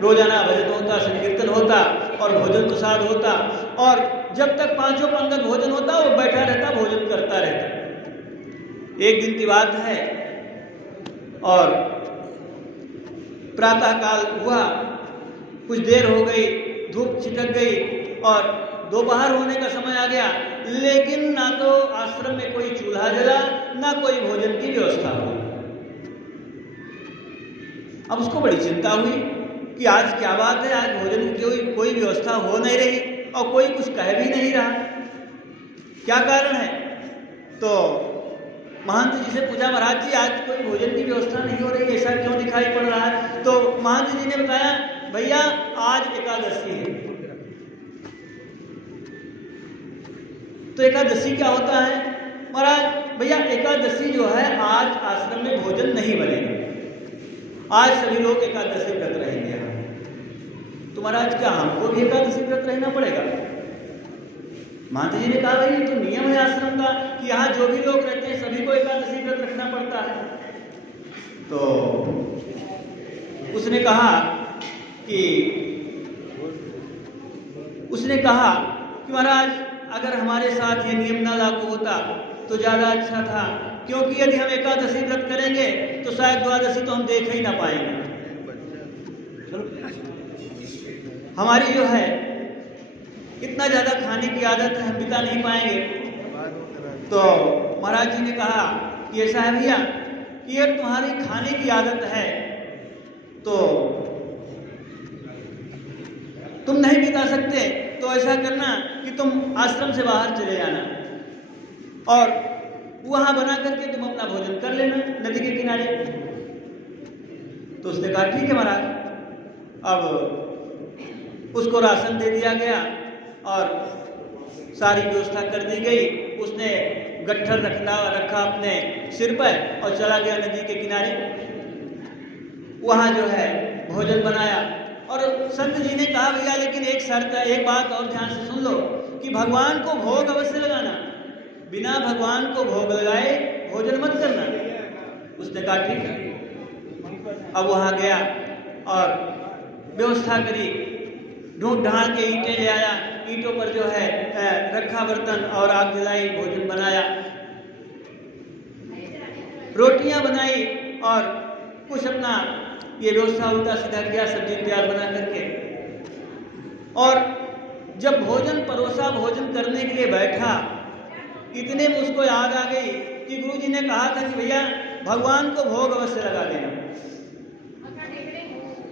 रोजाना भजन होता, संकीर्तन होता और भोजन प्रसाद होता, और जब तक पांचों पंगत भोजन होता वो बैठा रहता, भोजन करता रहता। एक दिन की बात है और प्रातः काल हुआ, कुछ देर हो गई, धूप छिटक गई और दोपहर होने का समय आ गया, लेकिन ना तो आश्रम में कोई चूल्हा जला, ना कोई भोजन की व्यवस्था हुई। अब उसको बड़ी चिंता हुई कि आज क्या बात है, आज भोजन की कोई व्यवस्था हो नहीं रही और कोई कुछ कह भी नहीं रहा, क्या कारण है। तो महंत जी से पूछा, महाराज जी आज कोई भोजन की व्यवस्था नहीं हो रही, ऐसा क्यों दिखाई पड़ रहा है। तो महंत जी ने बताया, भैया आज एकादशी है। तो एकादशी क्या होता है। महाराज भैया एकादशी जो है आज आश्रम में भोजन नहीं बनेगा, आज सभी लोग एकादशी व्रत रहेंगे। तो महाराज क्या हमको भी एकादशी व्रत रहना पड़ेगा। महंत जी ने कहा, भाई ये तो नियम है आश्रम का कि यहाँ जो भी लोग रहते हैं सभी को एकादशी व्रत रखना पड़ता है। तो उसने कहा कि महाराज अगर हमारे साथ ये नियम ना लागू होता तो ज़्यादा अच्छा था, क्योंकि यदि हम एकादशी व्रत करेंगे तो शायद द्वादशी तो हम देख ही ना पाएंगे। हमारी जो है इतना ज़्यादा खाने की आदत है, हम बिता नहीं पाएंगे। तो महाराज जी ने कहा कि ऐसा है भैया कि ये तुम्हारी खाने की आदत है तो तुम नहीं बिता सकते, तो ऐसा करना कि तुम आश्रम से बाहर चले जाना और वहां बना करके तुम अपना भोजन कर लेना नदी के किनारे। तो उसने कहा ठीक है महाराज। अब उसको राशन दे दिया गया और सारी व्यवस्था कर दी गई। उसने गट्ठर रखा अपने सिर पर और चला गया नदी के किनारे। वहाँ जो है भोजन बनाया और संत जी ने कहा, भैया लेकिन एक शर्त है, एक बात और ध्यान से सुन लो कि भगवान को भोग अवश्य लगाना, बिना भगवान को भोग लगाए भोजन मत करना। उसने कहा ठीक है। अब वहाँ गया और व्यवस्था करी, ढूंढ ढांड के ईंटें ले आया, ईंटों पर जो है रखा बर्तन और आग जलाई, भोजन बनाया, रोटियां बनाई और कुछ अपना ये व्यवस्था उल्टा सीधा किया, सब्जी तैयार बना करके। और जब भोजन परोसा, भोजन करने के लिए बैठा, इतने में उसको याद आ गई कि गुरु जी ने कहा था कि भैया भगवान को भोग अवश्य लगा देना।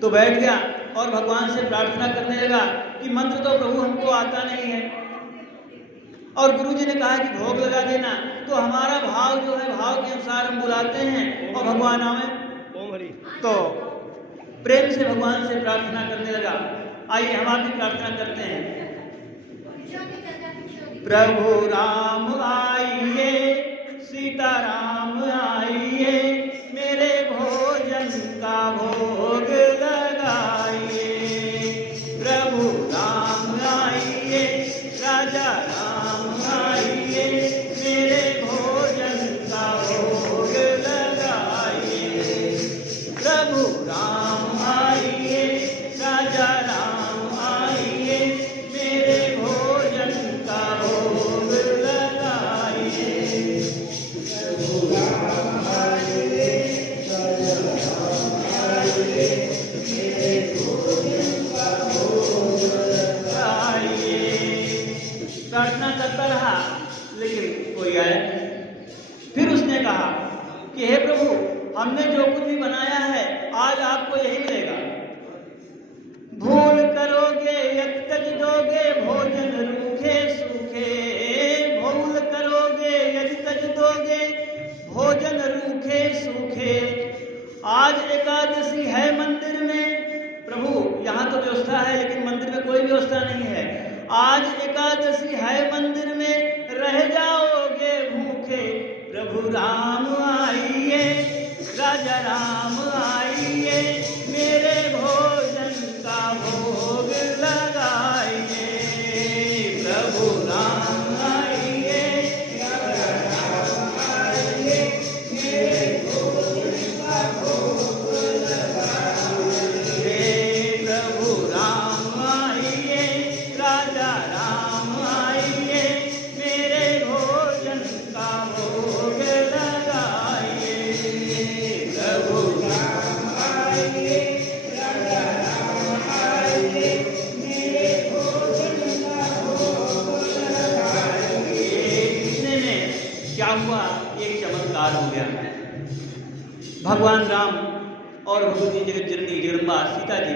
तो बैठ गया और भगवान से प्रार्थना करने लगा कि मंत्र तो प्रभु हमको आता नहीं है, और गुरु जी ने कहा कि भोग लगा देना। तो हमारा भाव जो है, भाव के अनुसार हम बुलाते हैं और भगवान आवे। तो प्रेम से भगवान से प्रार्थना करने लगा। आइए हम आप भी प्रार्थना करते हैं। प्रभु राम आइए, सीता राम आइए, मेरे भोजन का भोग लगाइए। प्रभु राम आइए, राजा राम आइए, मेरे भोजन का भोग लगाइए। प्रभु राम आइए, राजा राम आइए, मेरे भोजन का भोग लगाइए। प्रभु राम आइए, राजा राम आइए, मेरे भोजन का भोग लगाइए। प्रार्थना करता रहा लेकिन कोई आया नहीं। फिर उसने कहा कि हे प्रभु, हमने जो कुछ भी बनाया है आज आपको यही मिलेगा। भूल करोगे यद तज दोगे, भोजन रूखे सूखे। भूल करोगे यदि तज दोगे, भोजन रूखे सूखे। आज एकादशी है मंदिर में। प्रभु यहाँ तो व्यवस्था है लेकिन मंदिर में कोई व्यवस्था नहीं है। आज एकादशी है मंदिर में, रह जाओगे भूखे। प्रभु राम आइए, राजा राम आइए, मेरे भोजन का भोग लगाइए। प्रभु राम आइए, राजा राम आइए, मेरे भोजन का भोग लगाइए। द्रौपदी जगत जननी जगदम्बा सीता जी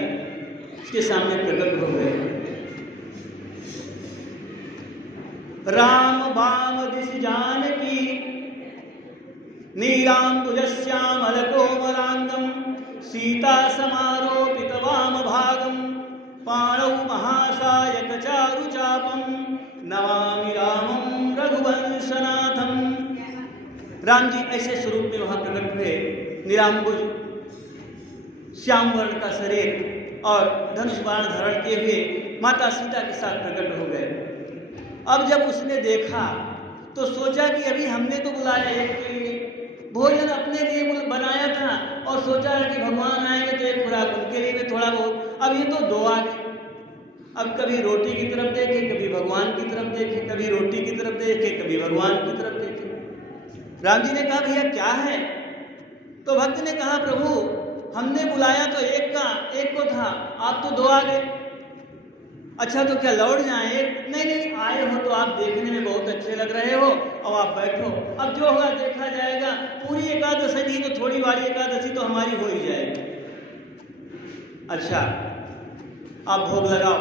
उसके सामने प्रकट हो गए। राम वाम दिश जानकी नीलाम्बुजश्यामल कोमलांगम सीता समारोपित वाम भागम पाणौ महासायक चारु चापम नमामि रामं रघुवंशनाथम। राम जी ऐसे स्वरूप में वहां प्रकट हुए, नीलाम्बुज श्याम वर्ण का शरीर और धनुष बाण धारण किए हुए माता सीता के साथ प्रकट हो गए। अब जब उसने देखा तो सोचा कि अभी हमने तो बुलाया एक के लिए, भोजन अपने लिए बनाया था और सोचा कि भगवान आएंगे तो एक खुराक उनके लिए भी थोड़ा बहुत, अब ये तो दो आ गए। अब कभी रोटी की तरफ देखे, कभी भगवान की तरफ देखे, कभी रोटी की तरफ देखे, कभी भगवान की तरफ देखे। राम जी ने कहा भैया क्या है? तो भक्त ने कहा प्रभु हमने बुलाया तो एक को था, आप तो दो आ गए। अच्छा तो क्या लौट जाए? नहीं नहीं, आए हो तो आप देखने में बहुत अच्छे लग रहे हो, अब आप बैठो, अब जो होगा देखा जाएगा। पूरी एकादशी नहीं तो थोड़ी वाली एकादशी तो हमारी हो ही जाएगी। अच्छा आप भोग लगाओ।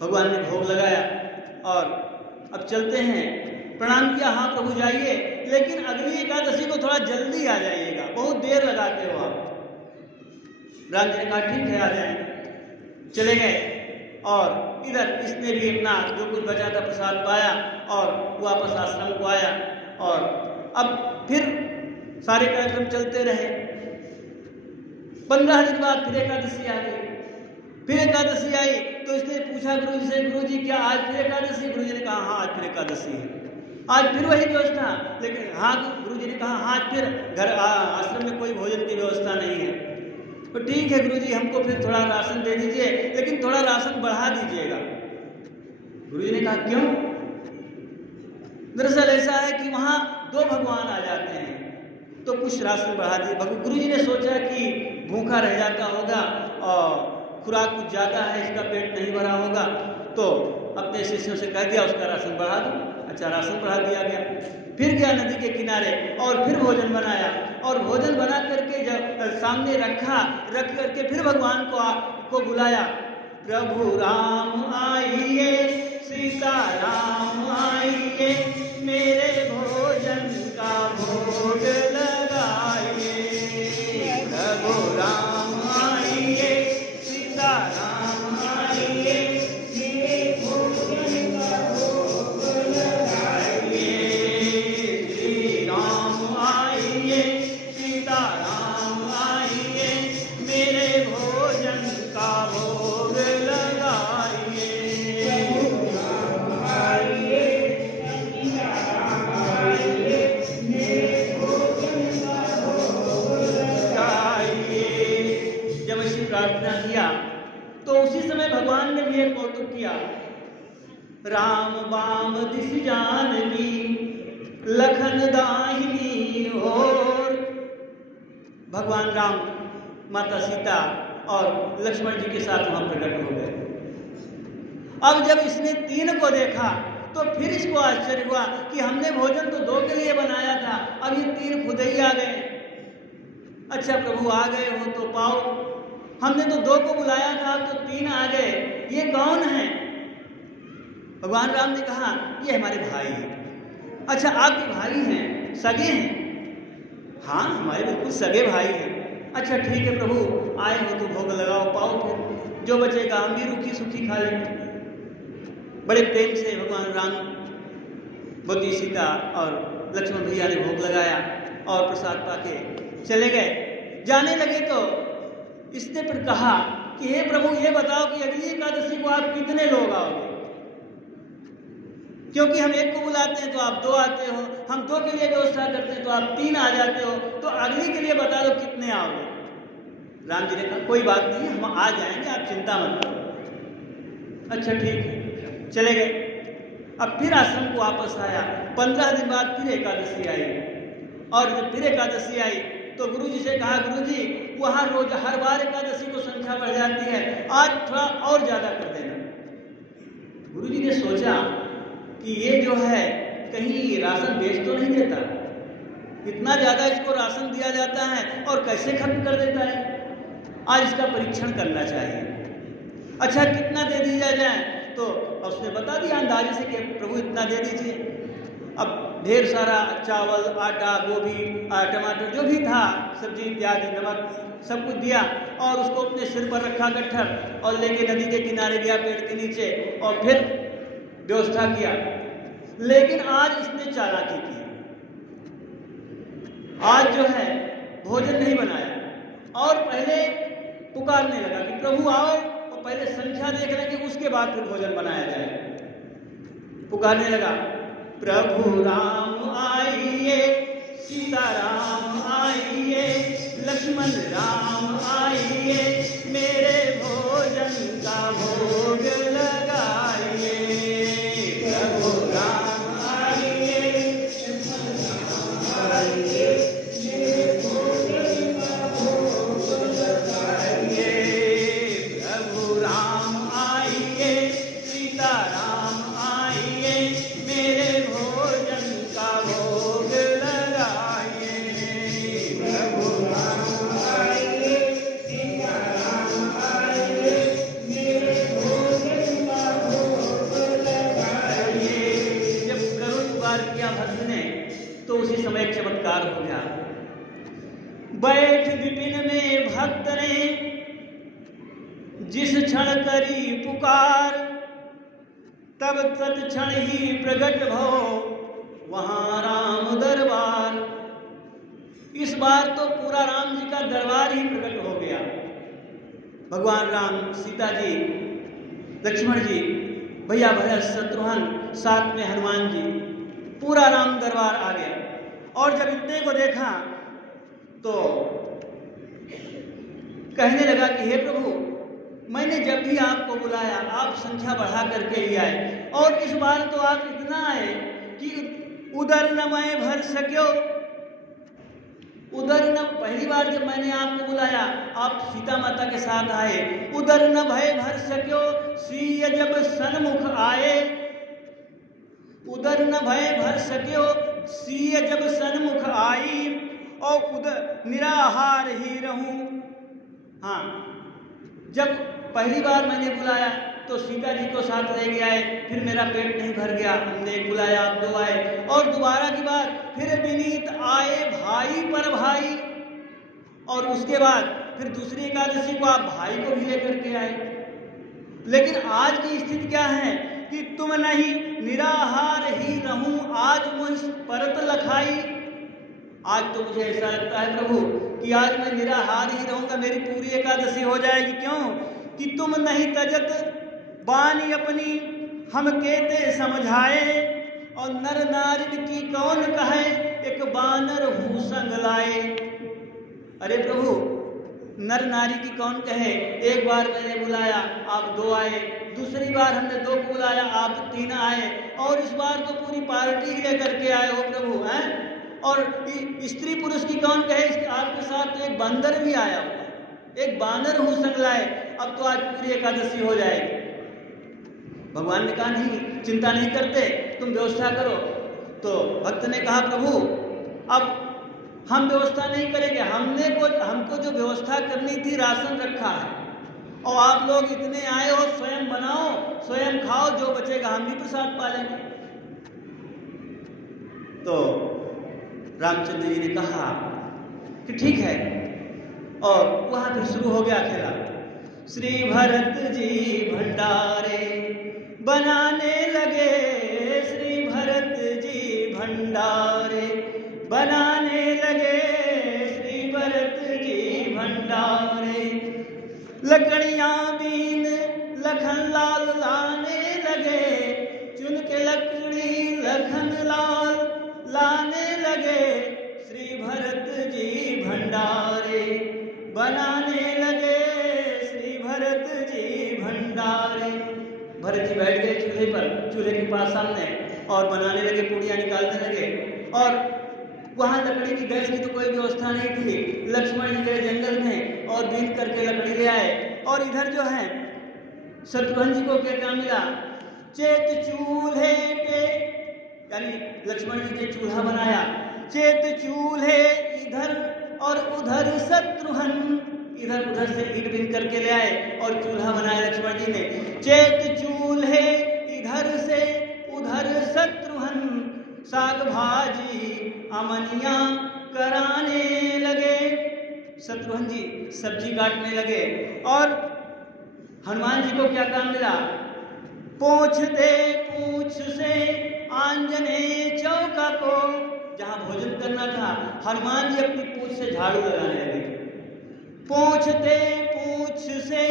भगवान ने भोग लगाया और अब चलते हैं। प्रणाम किया, हाँ प्रभु जाइए, लेकिन अगली एकादशी को थोड़ा जल्दी आ जाइएगा, बहुत देर लगाते हो आप। राम जी ने कहा ठीक है आ जाए। चले गए और इधर इसने भी अपना जो कुछ बचा था प्रसाद पाया और वापस आश्रम को आया। और अब फिर सारे कार्यक्रम चलते रहे। 15 दिन बाद फिर एकादशी आ गई। फिर एकादशी आई तो इसने पूछा गुरु जी से, गुरु जी क्या आज फिर एकादशी? गुरु जी ने कहा हाँ आज फिर एकादशी है। आज फिर वही व्यवस्था, लेकिन हाँ गुरु जी ने कहा हाँ आज फिर घर आश्रम में कोई भोजन की व्यवस्था नहीं है। तो ठीक है गुरु जी हमको फिर थोड़ा राशन दे दीजिए, लेकिन थोड़ा राशन बढ़ा दीजिएगा। गुरु जी ने कहा क्यों? दरअसल ऐसा है कि वहाँ दो भगवान आ जाते हैं तो कुछ राशन बढ़ा दीजिए। गुरु जी ने सोचा कि भूखा रह जाता होगा और खुराक कुछ ज़्यादा है, इसका पेट नहीं भरा होगा, तो अपने शिष्यों से कह दिया उसका राशन बढ़ा दो। अच्छा राशन बढ़ा दिया गया। फिर गया नदी के किनारे और फिर भोजन बनाया और भोजन बना करके जब सामने रख करके फिर भगवान को बुलाया। प्रभु राम आइए, सीता राम आइए, मेरे भोजन का भोग लगाइए। प्रभु राम आइए, सीता राम आइए, मेरे भोजन का भोग लगाइए। श्री राम आइए, सीता राम आइए, मेरे भोजन का भोग लगाइए। जब ऐसी प्रार्थना किया तो उसी समय भगवान ने भी एक कौतुक किया। राम बाम दिस जानकी लखन दाहिनी ओर। भगवान राम माता सीता और लक्ष्मण जी के साथ वहां प्रकट हो गए। अब जब इसने तीन को देखा तो फिर इसको आश्चर्य हुआ कि हमने भोजन तो दो के लिए बनाया था, अब ये तीन खुद ही आ गए। अच्छा प्रभु आ गए हो तो पाओ, हमने तो दो को बुलाया था तो तीन आ गए, ये कौन है? भगवान राम ने कहा ये हमारे भाई हैं। अच्छा आपके भाई हैं, सगे हैं? हाँ हमारे बिल्कुल सगे भाई हैं। अच्छा ठीक है प्रभु आए हो तो भोग लगाओ, पाओ, फिर जो बचेगा हम भी रूखी सूखी खा लेंगे। बड़े प्रेम से भगवान राम, बोती सीता और लक्ष्मण भैया ने भोग लगाया और प्रसाद पाके चले गए। जाने लगे तो इसने फिर कहा कि हे प्रभु ये बताओ कि अगली एकादशी को आप कितने लोग आओगे? क्योंकि हम एक को बुलाते हैं तो आप दो आते हो, हम दो के लिए व्यवस्था करते हैं तो आप तीन आ जाते हो, तो अगली के लिए बता दो कितने आओगे? राम जी ने कहा कोई बात नहीं हम आ जाएंगे, आप चिंता मत करो। अच्छा ठीक है, चले गए। अब फिर आश्रम को वापस आया। 15 दिन बाद फिर एकादशी आई और जब फिर एकादशी आई तो गुरु जी से कहा गुरु जी वहाँ रोज हर बार एकादशी को संख्या बढ़ जाती है, आज थोड़ा और ज़्यादा कर देना। गुरु जी ने सोचा कि ये जो है कहीं राशन बेच तो नहीं देता, इतना ज़्यादा इसको राशन दिया जाता है और कैसे खत्म कर देता है। आज इसका परीक्षण करना चाहिए। अच्छा कितना दे दिया जाए? तो उसने बता दिया अंदाजे से कि प्रभु इतना दे दीजिए। अब ढेर सारा चावल, आटा, गोभी, टमाटर जो भी था, सब्जी इत्यादि, नमक, सब कुछ दिया और उसको अपने सिर पर रखा गट्ठर और लेके नदी के किनारे गया पेड़ के नीचे और फिर व्यवस्था किया। लेकिन आज इसने चालाकी की, आज जो है भोजन नहीं बनाया और पहले पुकारने लगा कि प्रभु आओ, और पहले संख्या देख लेंगे उसके बाद फिर भोजन बनाया जाए। पुकारने लगा, प्रभु राम आइए, सीता राम आइए, लक्ष्मण राम आइए, मेरे भोजन का भोग लगाइए। प्रभु राम आइए, आइए, मेरे भोजन का भोग लगाइए। प्रभु राम आइए, सीता राम आइए, मेरे भोजन का भोग लगाइए। प्रभु राम आइए, सीता राम आइए, मेरे भोजन का भोग लगाइए। जब करुण बार किया भक्त ने तो उसी समय एक चमत्कार हो गया। बैठ विपिन में भक्त ने जिस क्षण करी पुकार, तब तत्क्षण ही प्रगट भो वहां राम दरबार। इस बार तो पूरा राम जी का दरबार ही प्रकट हो गया। भगवान राम, सीता जी, लक्ष्मण जी, भैया भरत, शत्रुघ्न, साथ में हनुमान जी, पूरा राम दरबार आ गया। और जब इतने को देखा तो कहने लगा कि हे प्रभु, मैंने जब भी आपको बुलाया आप संख्या बढ़ा करके ही आए, और इस बार तो आप इतना आए कि उधर न मैं भर सक्यो। उधर न, पहली बार जब मैंने आपको बुलाया आप सीता माता के साथ आए, उधर न भय भर सक्यो, सीय जब सन्मुख आए। उधर न भय भर सक्यो, सीय जब सन्मुख आई, और उधर निराहार ही रहूं। हाँ, जब पहली बार मैंने बुलाया तो सीता जी को साथ ले गया है, फिर मेरा पेट नहीं भर गया, हमने बुलाया आप दो आए, और दोबारा की बार फिर विनीत आए भाई पर भाई, और उसके बाद फिर दूसरी एकादशी को आप भाई को भी लेकर के आए। लेकिन आज की स्थिति क्या है कि तुम नहीं निराहार ही रहूं, आज मुझ परत लखाई। आज तो मुझे ऐसा लगता है प्रभु कि आज मैं निराहार ही रहूंगा, मेरी पूरी एकादशी हो जाएगी। क्यों कि तुम नहीं तजत बानी अपनी हम कहते समझाए, और नर नारिन की कौन कहे एक बानर हूँ संग लाए। अरे प्रभु, नर नारी की कौन कहे, एक बार मैंने बुलाया आप दो आए, दूसरी बार हमने दो को बुलाया आप तीन आए, और इस बार तो पूरी पार्टी ही लेकर के आए हो प्रभु हैं। और स्त्री पुरुष की कौन कहे, आपके साथ तो एक बंदर भी आया हुआ, एक बानर हूँ संग लाए, अब तो आज पूरी एकादशी हो जाएगी। भगवान ने कहा नहीं, चिंता नहीं करते, तुम व्यवस्था करो। तो भक्त ने कहा प्रभु अब हम व्यवस्था नहीं करेंगे, हमको जो व्यवस्था करनी थी राशन रखा है, और आप लोग इतने आए हो, स्वयं बनाओ स्वयं खाओ, जो बचेगा हम भी प्रसाद पालेंगे। तो रामचंद्र जी ने कहा कि ठीक है, और वहां फिर शुरू हो गया खेला। श्री भरत जी भंडारे बनाने लगे, श्री भरत जी भंडारे बनाने लगे, श्री भरत जी भंडारे। लकड़ियां बीन लखन लाल लाने लगे, चुन के लकड़ी लखन लाल लाने लगे, श्री भरत जी भंडारे बनाने लगे, श्री भरत जी भंडारे। भरत जी बैठ गए चूल्हे पर, चूल्हे के पास सामने, और बनाने लगे, पूड़ियाँ निकालने लगे। और वहाँ लकड़ी की, गैस की तो कोई व्यवस्था नहीं थी। लक्ष्मण जी गए जंगल में और बीन करके लकड़ी ले आए। और इधर जो है शत्रुघ्न जी को क्या मिला, चेत चूल्हे पे, यानी लक्ष्मण जी ने चूल्हा बनाया, चेत चूल्हे इधर और उधर शत्रुघ्न, इधर उधर से ईंट बिन करके ले आए और चूल्हा बनाया लक्ष्मण जी ने। चेत चूल्हे इधर से उधर शत्रुघ्न साग भाजी अमनिया कराने लगे। शत्रुघ्न जी सब्जी काटने लगे और हनुमान जी को क्या काम मिला? पूछ दे पूछ से आंजने चौका को। जहां भोजन करना था हनुमान जी अपनी पूछ से झाड़ू लगाने लगे। पूछते पूछ से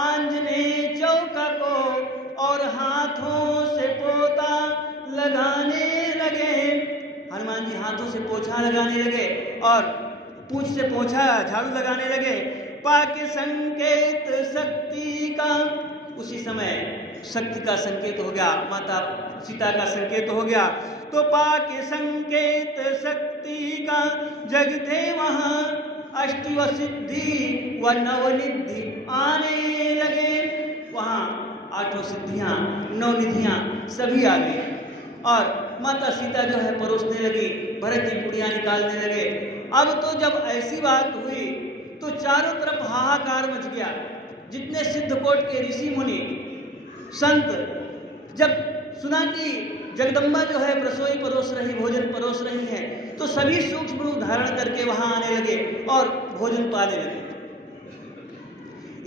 आंजने चौका को और हाथों से पोता लगाने लगे। हनुमान जी हाथों से पोछा लगाने लगे और पूछ से पोछा झाड़ू लगाने लगे। पाके संकेत शक्ति का, उसी समय शक्ति का संकेत हो गया, माता सीता का संकेत हो गया। तो पाके संकेत शक्ति का जगते वहां अष्टव सिद्धि व नवनिधि आने लगे। वहां 8 सिद्धियां 9 निधियां सभी आ गई और माता सीता जो है परोसने लगी, भरत जी पुड़ियां निकालने लगे। अब तो जब ऐसी बात हुई तो चारों तरफ हाहाकार मच गया। जितने सिद्धकोट के ऋषि मुनि संत जब सुना कि जगदम्बा जो है रसोई परोस रही, भोजन परोस रही है, तो सभी सूक्ष्म रूप धारण करके वहां आने लगे और भोजन पाने लगे।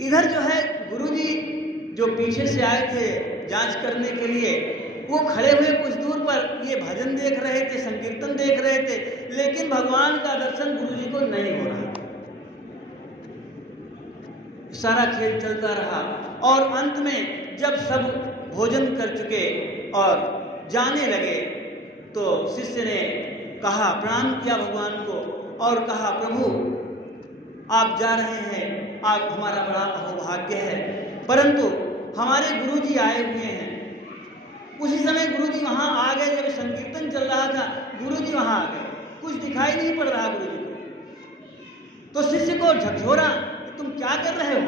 इधर जो है गुरुजी जो पीछे से आए थे जांच करने के लिए, वो खड़े हुए कुछ दूर पर ये भजन देख रहे थे, संकीर्तन देख रहे थे, लेकिन भगवान का दर्शन गुरुजी को नहीं हो रहा। सारा खेल चलता रहा और अंत में जब सब भोजन कर चुके और जाने लगे तो शिष्य ने कहा, प्रणाम किया भगवान को और कहा, प्रभु आप जा रहे हैं, आप हमारा बड़ा अहोभाग्य है, परंतु हमारे गुरुजी आए हुए हैं। उसी समय गुरुजी वहां आ गए। जब संकीर्तन चल रहा था गुरुजी वहां आ गए, कुछ दिखाई नहीं पड़ रहा गुरुजी को। तो शिष्य को झकझोरा, तुम क्या कर रहे हो?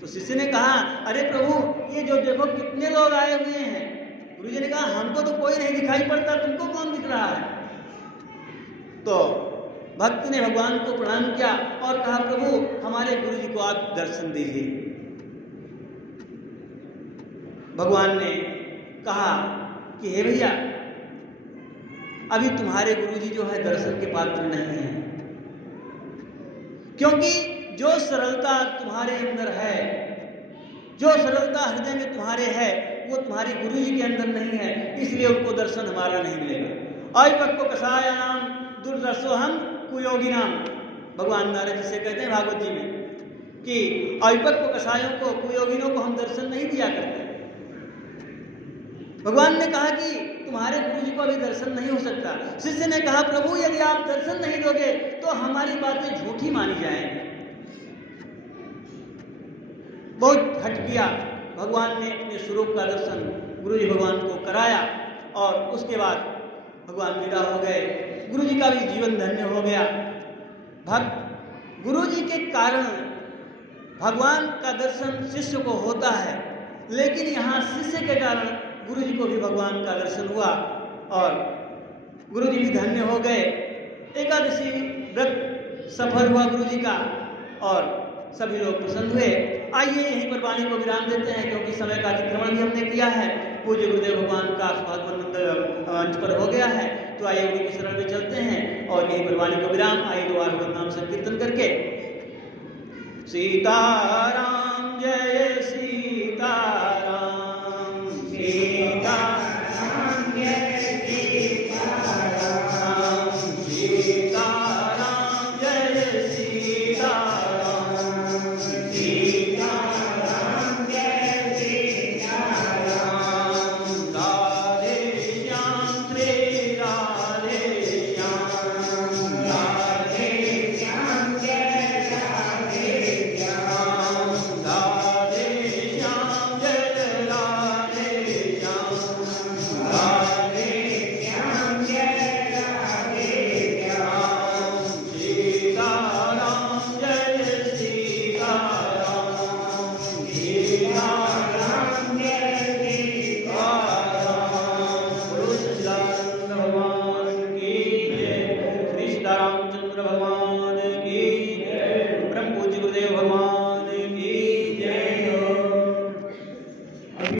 तो शिष्य ने कहा, अरे प्रभु ये जो देखो कितने लोग आए हुए हैं। गुरुजी ने कहा, हमको तो कोई नहीं दिखाई पड़ता, तुमको कौन दिख रहा है? तो भक्त ने भगवान को प्रणाम किया और कहा, प्रभु हमारे गुरुजी को आप दर्शन दीजिए। भगवान ने कहा कि हे भैया, अभी तुम्हारे गुरुजी जो है दर्शन के पात्र नहीं है, क्योंकि जो सरलता तुम्हारे अंदर है, जो सरलता हृदय में तुम्हारे है, वो तुम्हारे गुरुजी के अंदर नहीं है, इसलिए उनको दर्शन हमारा नहीं मिलेगा। अविपक्व कषायाणाम दुर्दर्शोहम कुयोगिनाम, भगवान नारद जी से कहते हैं भागवत जी में कि अविपक्व कषायों को, कुयोगिनों को हम दर्शन नहीं दिया करते। भगवान ने कहा कि तुम्हारे गुरुजी को अभी दर्शन नहीं हो सकता। शिष्य ने कहा, प्रभु यदि आप दर्शन नहीं दोगे तो हमारी बातें झूठी मानी जाएंगी। बहुत हट किया। भगवान ने अपने स्वरूप का दर्शन गुरुजी भगवान को कराया और उसके बाद भगवान विदा हो गए। गुरुजी का भी जीवन धन्य हो गया। भक्त गुरुजी के कारण भगवान का दर्शन शिष्य को होता है, लेकिन यहाँ शिष्य के कारण गुरुजी को भी भगवान का दर्शन हुआ और गुरुजी भी धन्य हो गए। एकादशी व्रत सफल हुआ गुरुजी का और सभी लोग प्रसन्न हुए। आइए यहीं पर वाणी को विराम देते हैं, क्योंकि समय का अतिक्रमण भी हमने किया है। पूज्य गुरुदेव भगवान का सुभागमन मंच पर हो गया है, तो आइए उन्हीं की शरण में चलते हैं और यहीं पर वाणी को विराम। आइए दोबारा भगवत नाम संकीर्तन करके सीताराम जय सीताराम, सीताराम जय सीताराम,